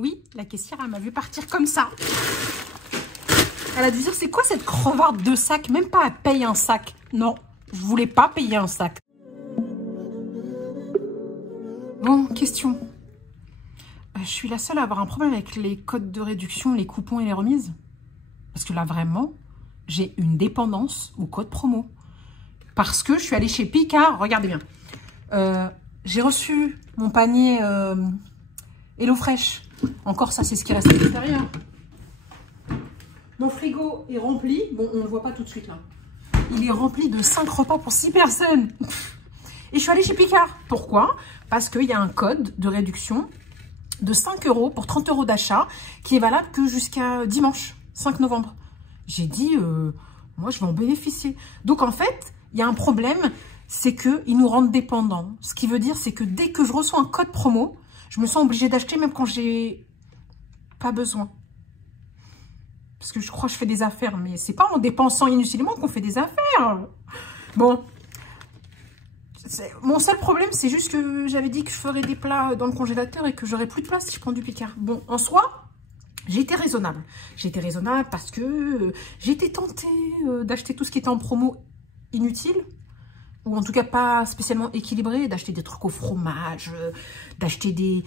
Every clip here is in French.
Oui, la caissière, elle m'a vu partir comme ça. Elle a dû dire, c'est quoi cette crevarde de sac? Même pas, elle paye un sac. Non, je voulais pas payer un sac. Bon, question. Je suis la seule à avoir un problème avec les codes de réduction, les coupons et les remises. Parce que là, vraiment, j'ai une dépendance au code promo. Parce que je suis allée chez Picard. Regardez bien. J'ai reçu mon panier HelloFresh. Encore, ça, c'est ce qui reste à l'intérieur. Mon frigo est rempli. Bon, on ne le voit pas tout de suite, là. Il est rempli de 5 repas pour 6 personnes. Et je suis allée chez Picard. Pourquoi? Parce qu'il y a un code de réduction de 5 € pour 30 € d'achat qui est valable que jusqu'à dimanche, 5 novembre. J'ai dit, moi, je vais en bénéficier. Donc, en fait, il y a un problème, c'est qu'ils nous rendent dépendants. Ce qui veut dire, c'est que dès que je reçois un code promo, je me sens obligée d'acheter même quand j'ai pas besoin. Parce que je crois que je fais des affaires, mais c'est pas en dépensant inutilement qu'on fait des affaires. Bon. Mon seul problème, c'est juste que j'avais dit que je ferais des plats dans le congélateur et que j'aurais plus de place si je prends du Picard. Bon, en soi, j'ai été raisonnable. J'ai été raisonnable parce que j'ai été tentée d'acheter tout ce qui était en promo inutile, ou en tout cas pas spécialement équilibré, d'acheter des trucs au fromage, d'acheter des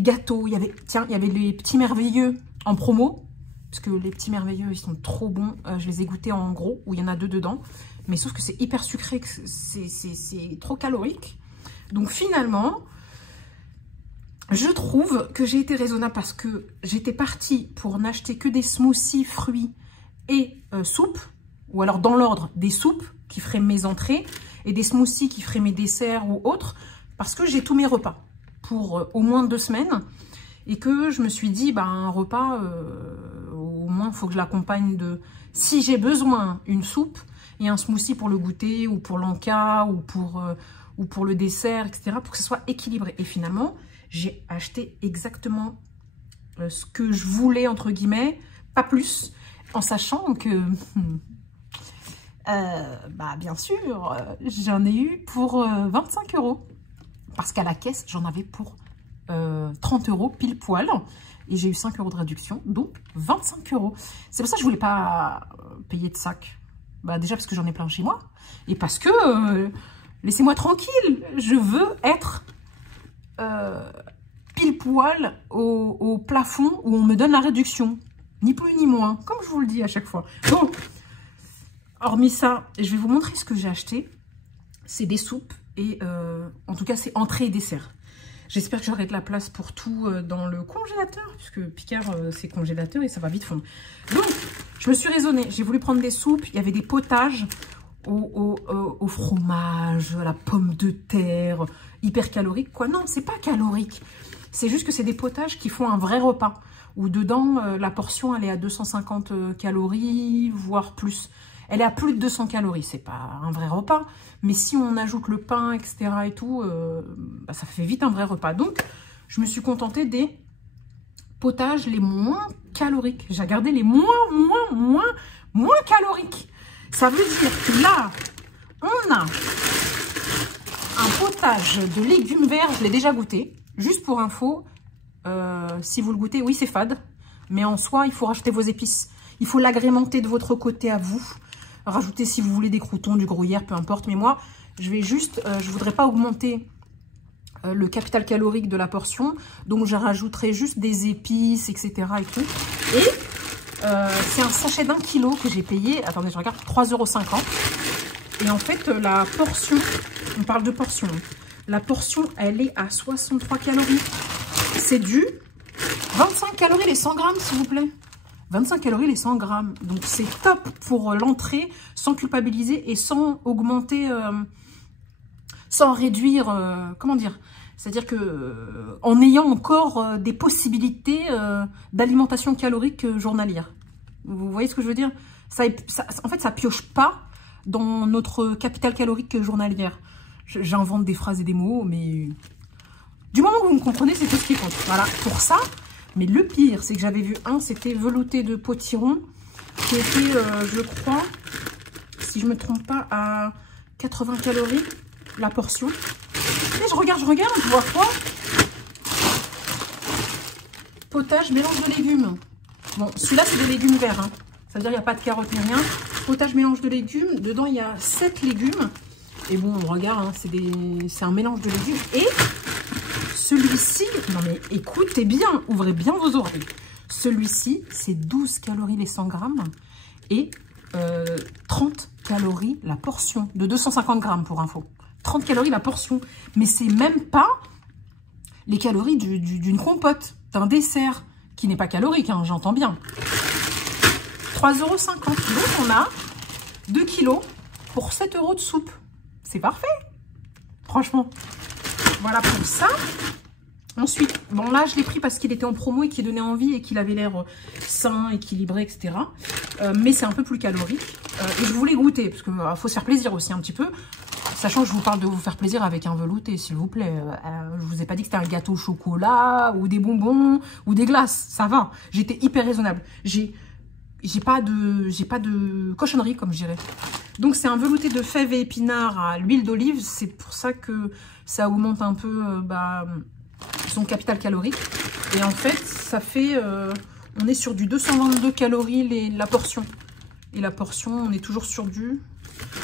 gâteaux. Il y avait les petits merveilleux en promo, parce que les petits merveilleux, ils sont trop bons. Je les ai goûtés en gros, où il y en a 2 dedans. Mais sauf que c'est hyper sucré, c'est trop calorique. Donc finalement, je trouve que j'ai été raisonnable parce que j'étais partie pour n'acheter que des smoothies, fruits et soupes. Ou alors dans l'ordre, des soupes qui feraient mes entrées et des smoothies qui feraient mes desserts ou autres. Parce que j'ai tous mes repas pour au moins 2 semaines. Et que je me suis dit, bah, un repas, au moins il faut que je l'accompagne de... Si j'ai besoin, une soupe et un smoothie pour le goûter ou pour l'encas ou pour le dessert, etc. Pour que ce soit équilibré. Et finalement, j'ai acheté exactement ce que je voulais, entre guillemets, pas plus, en sachant que, bah, bien sûr, j'en ai eu pour 25 €. Parce qu'à la caisse, j'en avais pour 30 € pile poil. Et j'ai eu 5 € de réduction, donc 25 €. C'est pour ça que je ne voulais pas payer de sac. Bah, déjà parce que j'en ai plein chez moi. Et parce que, laissez-moi tranquille, je veux être pile poil au plafond où on me donne la réduction. Ni plus ni moins, comme je vous le dis à chaque fois. Donc, hormis ça, je vais vous montrer ce que j'ai acheté. C'est des soupes et en tout cas, c'est entrée et dessert. J'espère que j'aurai de la place pour tout dans le congélateur, puisque Picard, c'est congélateur et ça va vite fondre. Donc, je me suis raisonnée. J'ai voulu prendre des soupes. Il y avait des potages au fromage, à la pomme de terre, hyper calorique. Quoi, non, c'est pas calorique. C'est juste que c'est des potages qui font un vrai repas. Où dedans, la portion, elle est à 250 calories, voire plus. Elle est à plus de 200 calories. C'est pas un vrai repas. Mais si on ajoute le pain, etc. et tout, bah, ça fait vite un vrai repas. Donc, je me suis contentée des potages les moins caloriques. J'ai regardé les moins caloriques. Ça veut dire que là, on a un potage de légumes verts. Je l'ai déjà goûté. Juste pour info, si vous le goûtez, oui, c'est fade. Mais en soi, il faut rajouter vos épices. Il faut l'agrémenter de votre côté à vous. Rajoutez si vous voulez des croûtons, du gruyère, peu importe. Mais moi, je vais juste, je voudrais pas augmenter le capital calorique de la portion. Donc, je rajouterai juste des épices, etc. et tout. Et c'est un sachet d'1 kg que j'ai payé. Attendez, je regarde, 3,50 €. Et en fait, la portion, on parle de portion. La portion, elle est à 63 calories. C'est du 25 calories les 100 grammes, s'il vous plaît. 25 calories les 100 grammes. Donc, c'est top pour l'entrée, sans culpabiliser et sans augmenter, sans réduire, comment dire? C'est-à-dire que en ayant encore des possibilités d'alimentation calorique journalière. Vous voyez ce que je veux dire? En fait, ça pioche pas dans notre capital calorique journalière. J'invente des phrases et des mots, mais du moment que vous me comprenez, c'est tout ce qui compte. Voilà, pour ça. Mais le pire, c'est que j'avais vu un, c'était velouté de potiron, qui était, je crois, si je me trompe pas, à 80 calories la portion. Et je regarde, je vois quoi? Potage mélange de légumes. Bon, celui-là, c'est des légumes verts. Hein. Ça veut dire qu'il n'y a pas de carottes ni rien. Potage mélange de légumes. Dedans, il y a 7 légumes. Et bon, on regarde, hein, c'est un mélange de légumes. Et celui-ci, non mais écoutez bien, ouvrez bien vos oreilles. Celui-ci, c'est 12 calories les 100 grammes. Et 30 calories la portion. De 250 grammes pour info. 30 calories la portion. Mais c'est même pas les calories d'une compote, d'un dessert, qui n'est pas calorique, hein, j'entends bien. 3,50 €. Donc on a 2 kilos pour 7 € de soupe. C'est parfait. Franchement. Voilà pour ça. Ensuite, bon là je l'ai pris parce qu'il était en promo et qu'il donnait envie et qu'il avait l'air sain, équilibré, etc. Mais c'est un peu plus calorique. Et je voulais goûter, parce qu'il faut se faire plaisir aussi un petit peu. Sachant que je vous parle de vous faire plaisir avec un velouté, s'il vous plaît. Je vous ai pas dit que c'était un gâteau au chocolat, ou des bonbons, ou des glaces. Ça va. J'étais hyper raisonnable. J'ai pas de cochonnerie, comme je dirais. Donc, c'est un velouté de fèves et épinards à l'huile d'olive. C'est pour ça que ça augmente un peu son capital calorique. Et en fait, ça fait... on est sur du 222 calories la portion. Et la portion, on est toujours sur du...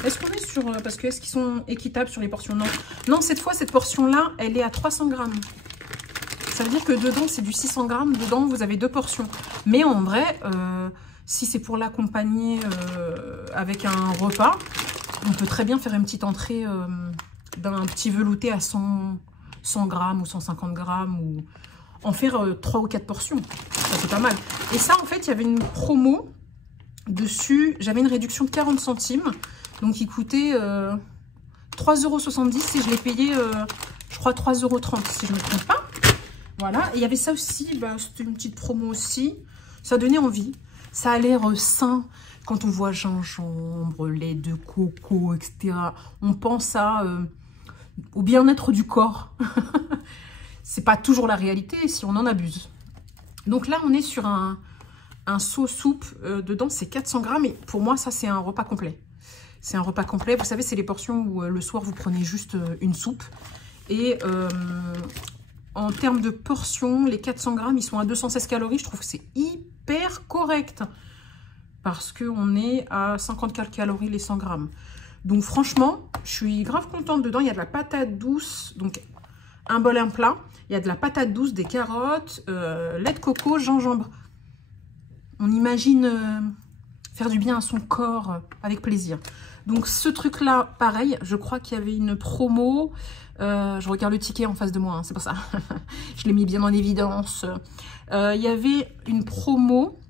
Est-ce qu'on est sur... Parce que est-ce qu'ils sont équitables sur les portions? Non. Non, cette fois, cette portion-là, elle est à 300 grammes. Ça veut dire que dedans, c'est du 600 grammes. Dedans, vous avez 2 portions. Mais en vrai, si c'est pour l'accompagner avec un repas, on peut très bien faire une petite entrée d'un petit velouté à 100 grammes ou 150 grammes. Ou en faire 3 ou 4 portions. Ça, c'est pas mal. Et ça, en fait, il y avait une promo dessus. J'avais une réduction de 40 centimes. Donc, il coûtait 3,70 € et je l'ai payé, je crois, 3,30 € si je ne me trompe pas. Voilà. Et il y avait ça aussi, c'était une petite promo aussi. Ça donnait envie. Ça a l'air sain. Quand on voit gingembre, lait de coco, etc., on pense au bien-être du corps. C'est pas toujours la réalité si on en abuse. Donc là, on est sur un seau soupe. Dedans, c'est 400 grammes. Et pour moi, ça, c'est un repas complet. C'est un repas complet. Vous savez, c'est les portions où le soir, vous prenez juste une soupe. Et en termes de portions, les 400 grammes, ils sont à 216 calories. Je trouve que c'est hyper correct. Parce qu'on est à 54 calories les 100 grammes. Donc franchement, je suis grave contente. Dedans, il y a de la patate douce. Donc, un bol, un plat. Il y a de la patate douce, des carottes, lait de coco, gingembre. On imagine faire du bien à son corps avec plaisir. Donc ce truc-là, pareil, je crois qu'il y avait une promo. Je regarde le ticket en face de moi, hein, c'est pour ça. Je l'ai mis bien en évidence. Il y avait une promo.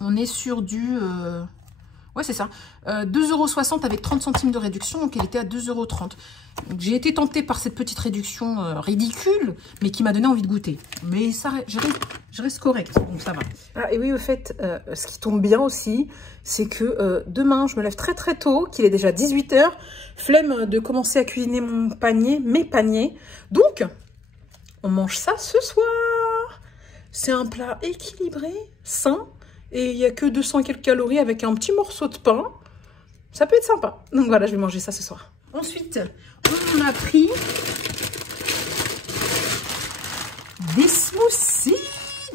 On est sur du... ouais, c'est ça. 2,60 € avec 30 centimes de réduction. Donc, elle était à 2,30 €. J'ai été tentée par cette petite réduction ridicule, mais qui m'a donné envie de goûter. Mais ça, je reste correcte, donc ça va. Ah, et oui, au fait, ce qui tombe bien aussi, c'est que demain, je me lève très très tôt, qu'il est déjà 18 h. Flemme de commencer à cuisiner mes paniers. Donc, on mange ça ce soir. C'est un plat équilibré, sain. Et il n'y a que 200 et quelques calories avec un petit morceau de pain. Ça peut être sympa. Donc voilà, je vais manger ça ce soir. Ensuite, on a pris des smoothies,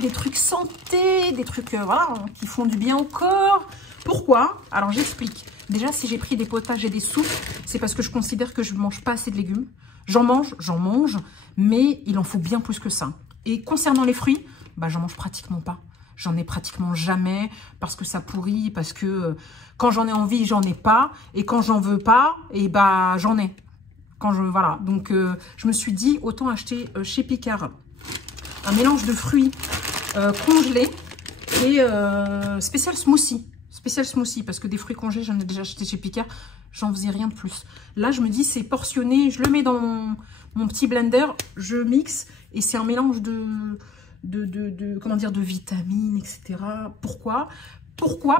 des trucs santé, des trucs voilà, qui font du bien au corps. Pourquoi? Alors j'explique. Déjà, si j'ai pris des potages et des soupes, c'est parce que je considère que je ne mange pas assez de légumes. J'en mange, mais il en faut bien plus que ça. Et concernant les fruits, j'en mange pratiquement pas. J'en ai pratiquement jamais parce que ça pourrit, parce que quand j'en ai envie, j'en ai pas. Et quand j'en veux pas, et j'en ai. Voilà. Donc, je me suis dit, autant acheter chez Picard un mélange de fruits congelés et spécial smoothie. Spécial smoothie, parce que des fruits congelés, j'en ai déjà acheté chez Picard. J'en faisais rien de plus. Là, je me dis, c'est portionné. Je le mets dans mon petit blender. Je mixe et c'est un mélange comment dire, de vitamines, etc. Pourquoi?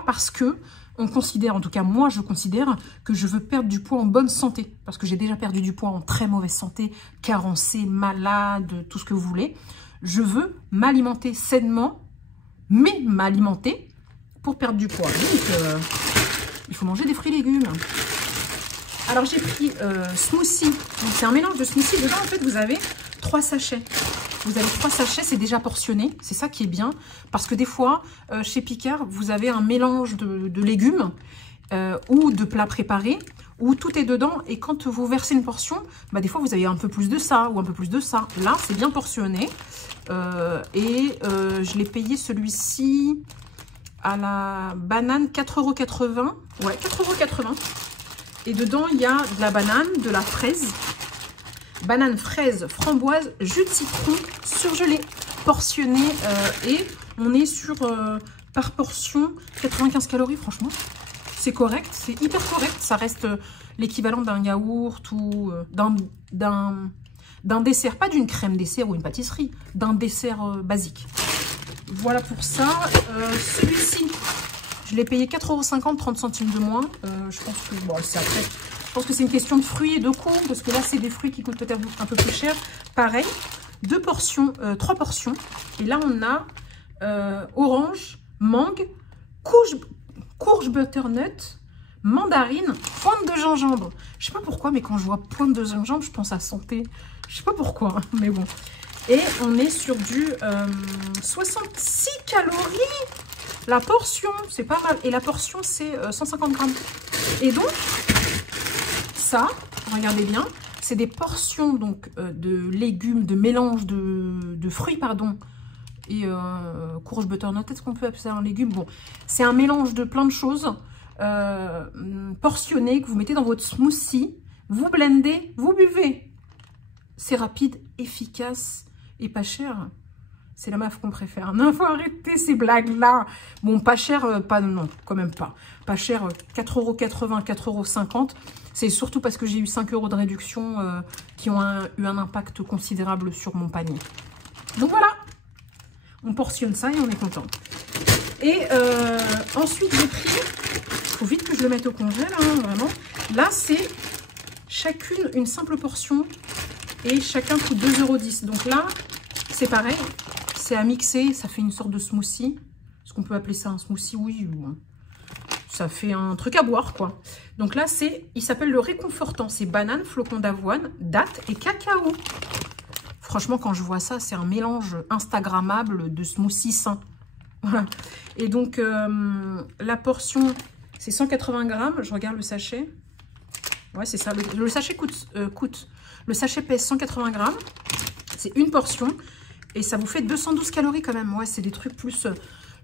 Parce que on considère, en tout cas moi je considère que je veux perdre du poids en bonne santé, parce que j'ai déjà perdu du poids en très mauvaise santé, carencé, malade, tout ce que vous voulez. Je veux m'alimenter sainement, mais m'alimenter pour perdre du poids. Donc il faut manger des fruits et légumes. Alors j'ai pris smoothie, c'est un mélange de smoothie. Dedans en fait vous avez 3 sachets. Vous avez 3 sachets, c'est déjà portionné. C'est ça qui est bien. Parce que des fois, chez Picard, vous avez un mélange de légumes ou de plats préparés où tout est dedans. Et quand vous versez une portion, bah, des fois, vous avez un peu plus de ça ou un peu plus de ça. Là, c'est bien portionné. Je l'ai payé celui-ci à la banane 4,80 €. Ouais, 4,80 €. Et dedans, il y a de la banane, de la fraise. Banane, fraise, framboise, jus de citron surgelé, portionné. Et on est sur, par portion, 95 calories, franchement. C'est correct, c'est hyper correct. Ça reste l'équivalent d'un yaourt ou d'un dessert. Pas d'une crème dessert ou une pâtisserie, d'un dessert basique. Voilà pour ça. Celui-ci, je l'ai payé 4,50 €, 30 centimes de moins. Je pense que bon, c'est après. Je pense que c'est une question de fruits et de coûts, parce que là, c'est des fruits qui coûtent peut-être un peu plus cher. Pareil, 3 portions. Et là, on a orange, mangue, courge butternut, mandarine, pointe de gingembre. Je sais pas pourquoi, mais quand je vois pointe de gingembre, je pense à santé. Je sais pas pourquoi, mais bon. Et on est sur du 66 calories. La portion, c'est pas mal. Et la portion, c'est 150 grammes. Et donc, ça, regardez bien, c'est des portions donc de légumes, de mélange de fruits, pardon, et courge butternut, est-ce qu'on peut appeler ça un légume? Bon, c'est un mélange de plein de choses portionnées que vous mettez dans votre smoothie, vous blendez, vous buvez. C'est rapide, efficace et pas cher. C'est la MAF qu'on préfère. Non, faut arrêter ces blagues-là. Bon, pas cher, pas non, quand même pas. Pas cher, 4,80 €, 4,50 €. C'est surtout parce que j'ai eu 5 € de réduction qui ont eu un impact considérable sur mon panier. Donc voilà, on portionne ça et on est content. Et ensuite, j'ai pris, il faut vite que je le mette au congèle, hein, vraiment. Là, c'est chacune une simple portion et chacun coûte 2,10 €. Donc là, c'est pareil, c'est à mixer, ça fait une sorte de smoothie. Est-ce qu'on peut appeler ça un smoothie? Oui, ça fait un truc à boire, quoi. Donc là, il s'appelle le réconfortant. C'est banane, flocon d'avoine, dattes et cacao. Franchement, quand je vois ça, c'est un mélange instagrammable de smoothie sain. Voilà. Et donc, la portion, c'est 180 grammes. Je regarde le sachet. Ouais, c'est ça. Le sachet coûte. Le sachet pèse 180 grammes. C'est une portion. Et ça vous fait 212 calories quand même. Ouais, c'est des trucs plus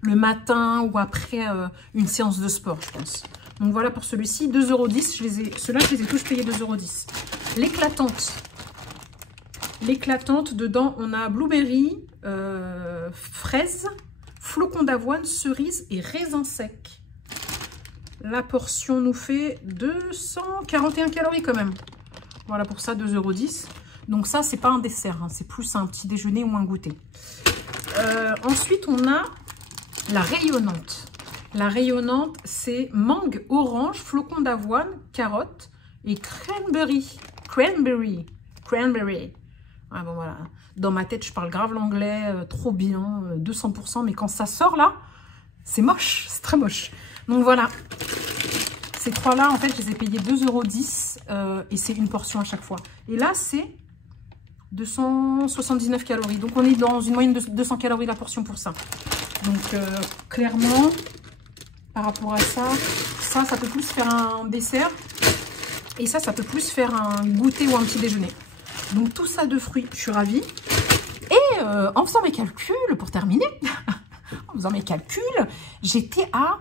le matin ou après une séance de sport, je pense. Donc voilà pour celui-ci, 2,10 €. Ceux-là, je les ai tous payés 2,10 €. L'éclatante. L'éclatante, dedans, on a blueberry, fraise, flocon d'avoine, cerise et raisin sec. La portion nous fait 241 calories quand même. Voilà pour ça, 2,10 €. Donc ça, c'est pas un dessert, hein, c'est plus un petit déjeuner ou un goûter. Ensuite, on a la rayonnante. La rayonnante, c'est mangue, orange, flocon d'avoine, carotte et cranberry. Cranberry. Ah bon, voilà. Dans ma tête, je parle grave l'anglais, trop bien, 200%. Mais quand ça sort là, c'est moche, c'est très moche. Donc voilà. Ces trois-là, en fait, je les ai payés 2,10 € et c'est une portion à chaque fois. Et là, c'est 279 calories. Donc, on est dans une moyenne de 200 calories la portion pour ça. Donc, clairement, par rapport à ça, ça peut plus faire un dessert. Et ça peut plus faire un goûter ou un petit déjeuner. Donc, tout ça de fruits, je suis ravie. Et en faisant mes calculs, pour terminer, en faisant mes calculs, j'étais à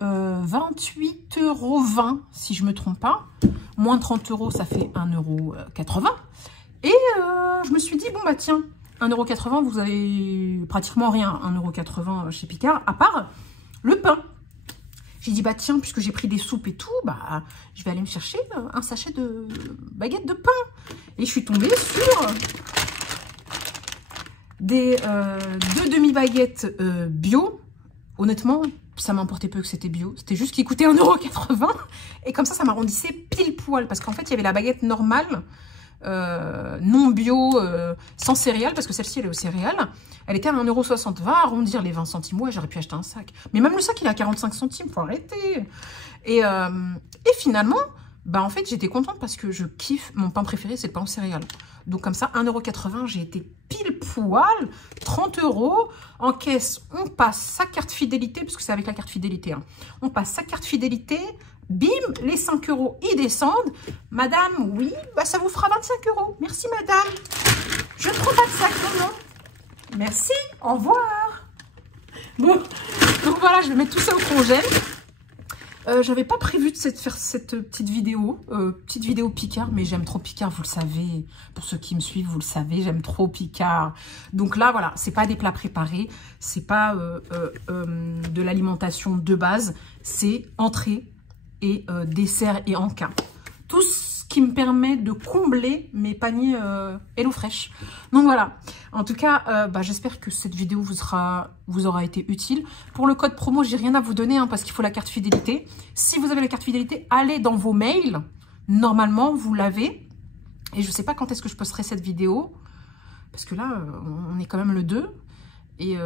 28,20 €, si je ne me trompe pas. Moins 30 €, ça fait 1,80 €. Et je me suis dit, bon, bah tiens, 1,80 €, vous avez pratiquement rien, 1,80 € chez Picard, à part le pain. J'ai dit, bah tiens, puisque j'ai pris des soupes et tout, bah je vais aller me chercher un sachet de baguettes de pain. Et je suis tombée sur deux demi-baguettes bio. Honnêtement, ça m'importait peu que c'était bio. C'était juste qu'il coûtait 1,80 €. Et comme ça m'arrondissait pile poil. Parce qu'en fait, il y avait la baguette normale, non bio, sans céréales, parce que celle-ci, elle est aux céréales. Elle était à 1,60 €. Va arrondir les 20 centimes. Ouais, j'aurais pu acheter un sac. Mais même le sac, il est à 45 centimes. Faut arrêter. Et finalement, bah en fait, j'étais contente parce que je kiffe. Mon pain préféré, c'est le pain aux céréales. Donc comme ça, 1,80 €, j'ai été pile poil, 30 €. En caisse, on passe sa carte fidélité, parce que c'est avec la carte fidélité. Hein. On passe sa carte fidélité, bim, les 5 €, ils descendent. Madame, oui, bah ça vous fera 25 €. Merci madame. Je ne prends pas de sac, non, non. Merci, au revoir. Bon, donc voilà, je vais mettre tout ça au congèle. J'avais pas prévu de faire cette petite vidéo Picard, mais j'aime trop Picard, vous le savez. Pour ceux qui me suivent, vous le savez, j'aime trop Picard. Donc là, voilà, c'est pas des plats préparés, c'est pas de l'alimentation de base, c'est entrée et dessert et encas. Tout ce qui me permet de combler mes paniers HelloFresh. Donc voilà, en tout cas, j'espère que cette vidéo vous aura été utile. Pour le code promo, j'ai rien à vous donner hein, parce qu'il faut la carte fidélité. Si vous avez la carte fidélité, allez dans vos mails. Normalement, vous l'avez. Et je ne sais pas quand est-ce que je posterai cette vidéo. Parce que là, on est quand même le 2. Et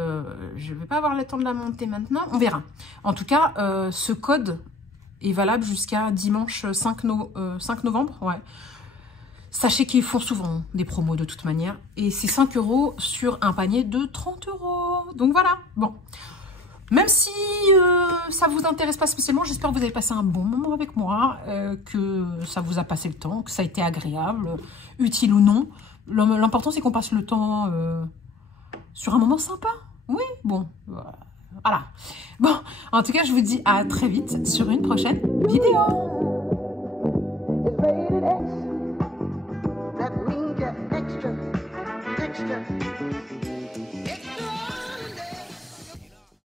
je ne vais pas avoir le temps de la monter maintenant. On verra. En tout cas, ce code est valable jusqu'à dimanche 5 novembre. Ouais. Sachez qu'ils font souvent des promos de toute manière. Et c'est 5 € sur un panier de 30 €. Donc voilà. Bon. Même si ça ne vous intéresse pas spécialement, j'espère que vous avez passé un bon moment avec moi. Que ça vous a passé le temps, que ça a été agréable, utile ou non. L'important, c'est qu'on passe le temps sur un moment sympa. Oui, bon. Voilà. Bon, en tout cas, je vous dis à très vite sur une prochaine vidéo.